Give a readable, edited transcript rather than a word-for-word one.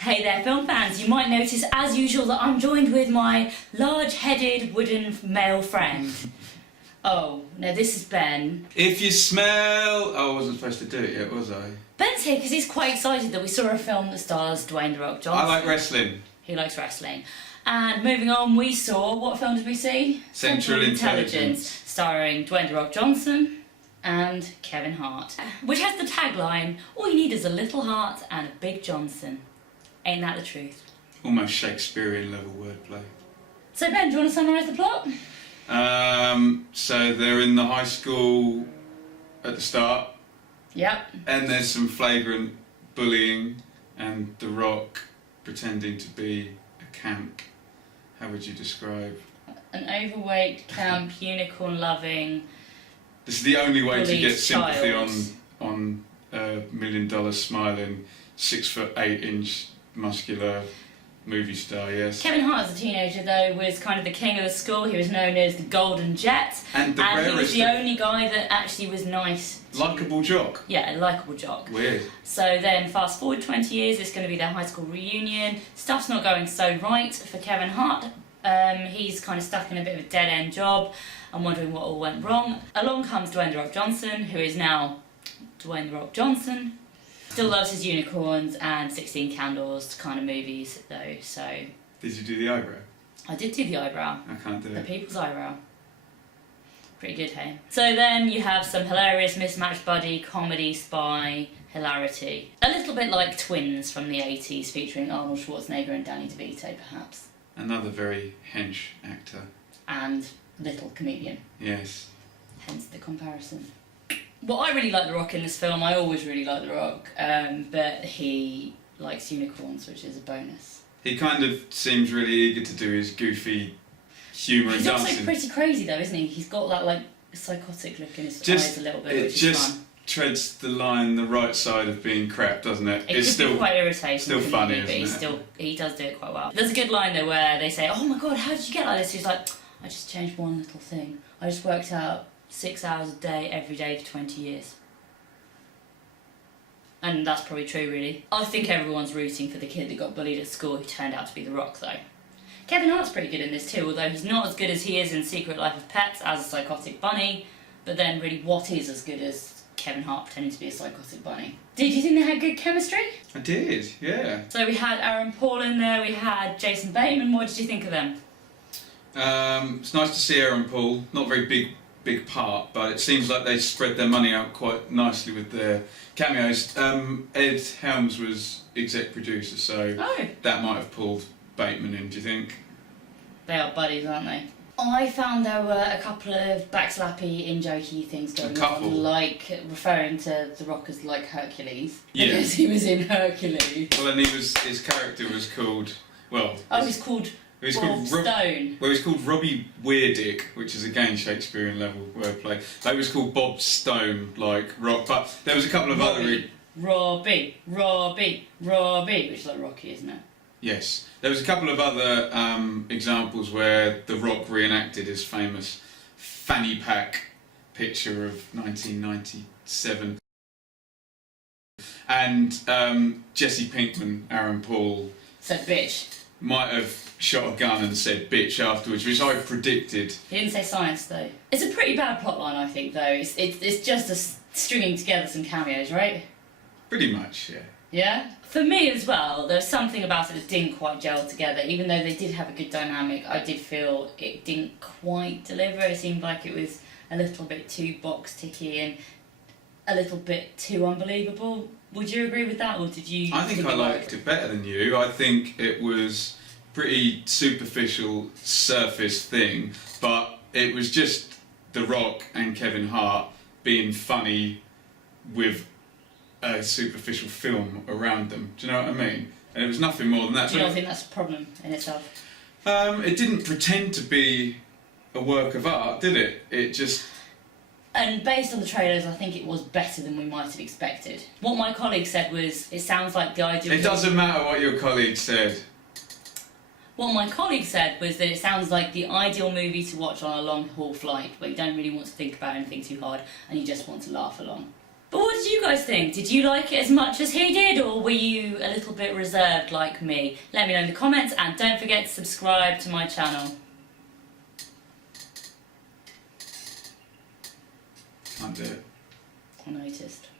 Hey there film fans, you might notice as usual that I'm joined with my large-headed wooden male friend. Oh, no, this is Ben. If you smell... Oh, I wasn't supposed to do it yet, was I? Ben's here because he's quite excited that we saw a film that stars Dwayne "The Rock" Johnson. I like wrestling. He likes wrestling. And moving on, we saw... What film did we see? Central Intelligence. Starring Dwayne "The Rock" Johnson and Kevin Hart. Which has the tagline, all you need is a little heart and a big Johnson. Ain't that the truth? Almost Shakespearean level wordplay. So Ben, do you want to summarise the plot? So they're in the high school at the start. Yep. And there's some flagrant bullying and The Rock pretending to be a camp. How would you describe? An overweight, camp, unicorn-loving... This is the only way to get sympathy child. on a $1 million smiling 6'8" muscular movie star, yes. Kevin Hart as a teenager though was kind of the king of the school. He was known as the Golden Jet. And he was the only guy that actually was nice. Likeable jock. Yeah, a likeable jock. Weird. So then fast forward 20 years, it's going to be their high school reunion. Stuff's not going so right for Kevin Hart. He's kind of stuck in a bit of a dead-end job and wondering what all went wrong. Along comes Dwayne "The Rock" Johnson, who is now Dwayne "The Rock" Johnson. Still loves his unicorns and 16 Candles kind of movies though, so... Did you do the eyebrow? I did do the eyebrow. I can't do it. The people's eyebrow. Pretty good, hey? So then you have some hilarious mismatched buddy, comedy, spy, hilarity. A little bit like Twins from the 80s featuring Arnold Schwarzenegger and Danny DeVito perhaps. Another very hench actor. And little comedian. Yes. Hence the comparison. Well, I really like The Rock in this film. I always really like The Rock, but he likes unicorns, which is a bonus. He kind of seems really eager to do his goofy humour and dancing. He's also pretty crazy though, isn't he? He's got that like psychotic look in his eyes a little bit, which is fun. Treads the line the right side of being crap, doesn't it? It's still quite irritating. Still funny, but isn't it? He does do it quite well. There's a good line though where they say, "Oh my God, how did you get like this?" He's like, "I just changed one little thing. I just worked out 6 hours a day, every day for 20 years. And that's probably true, really. I think everyone's rooting for the kid that got bullied at school who turned out to be The Rock, though. Kevin Hart's pretty good in this too, although he's not as good as he is in Secret Life of Pets as a psychotic bunny. But then, really, what is as good as Kevin Hart pretending to be a psychotic bunny? Did you think they had good chemistry? I did, yeah. So we had Aaron Paul in there, we had Jason Bateman. What did you think of them? It's nice to see Aaron Paul. Not very big part, but it seems like they spread their money out quite nicely with their cameos. Ed Helms was exec producer, so that might have pulled Bateman in, do you think? They are buddies, aren't they? I found there were a couple of backslappy, in-jokey things going on, like referring to The Rock as like Hercules. Yeah. Because he was in Hercules. Well, and his character was called, well... Oh, he's called... He's called Stone. Well, he's called Robbie Weirdick, which is again Shakespearean level wordplay. He was called Bob Stone, like Rock, but there was a couple of other... Robbie, which is like Rocky, isn't it? Yes. There was a couple of other examples where The Rock reenacted his famous fanny pack picture of 1997. And Jesse Pinkman, Aaron Paul... Said bitch. Might have shot a gun and said bitch afterwards, which I predicted. He didn't say science though. It's a pretty bad plotline, I think, though. It's just stringing together some cameos, right? Pretty much, yeah. Yeah? For me as well, there's something about it that didn't quite gel together. Even though they did have a good dynamic, I did feel it didn't quite deliver. It seemed like it was a little bit too box-ticky and a little bit too unbelievable. Would you agree with that, or did you... I think I liked it better than you. I think it was pretty superficial, surface thing, but it was just The Rock and Kevin Hart being funny with a superficial film around them. Do you know what I mean? And it was nothing more than that. Do you not think that's a problem in itself? It didn't pretend to be a work of art, did it? It just... And based on the trailers, I think it was better than we might have expected. What my colleague said was, it sounds like the ideal... It doesn't matter what your colleague said. What my colleague said was that it sounds like the ideal movie to watch on a long-haul flight, where you don't really want to think about anything too hard, and you just want to laugh along. But what did you guys think? Did you like it as much as he did, or were you a little bit reserved like me? Let me know in the comments, and don't forget to subscribe to my channel. Can't do it. I noticed.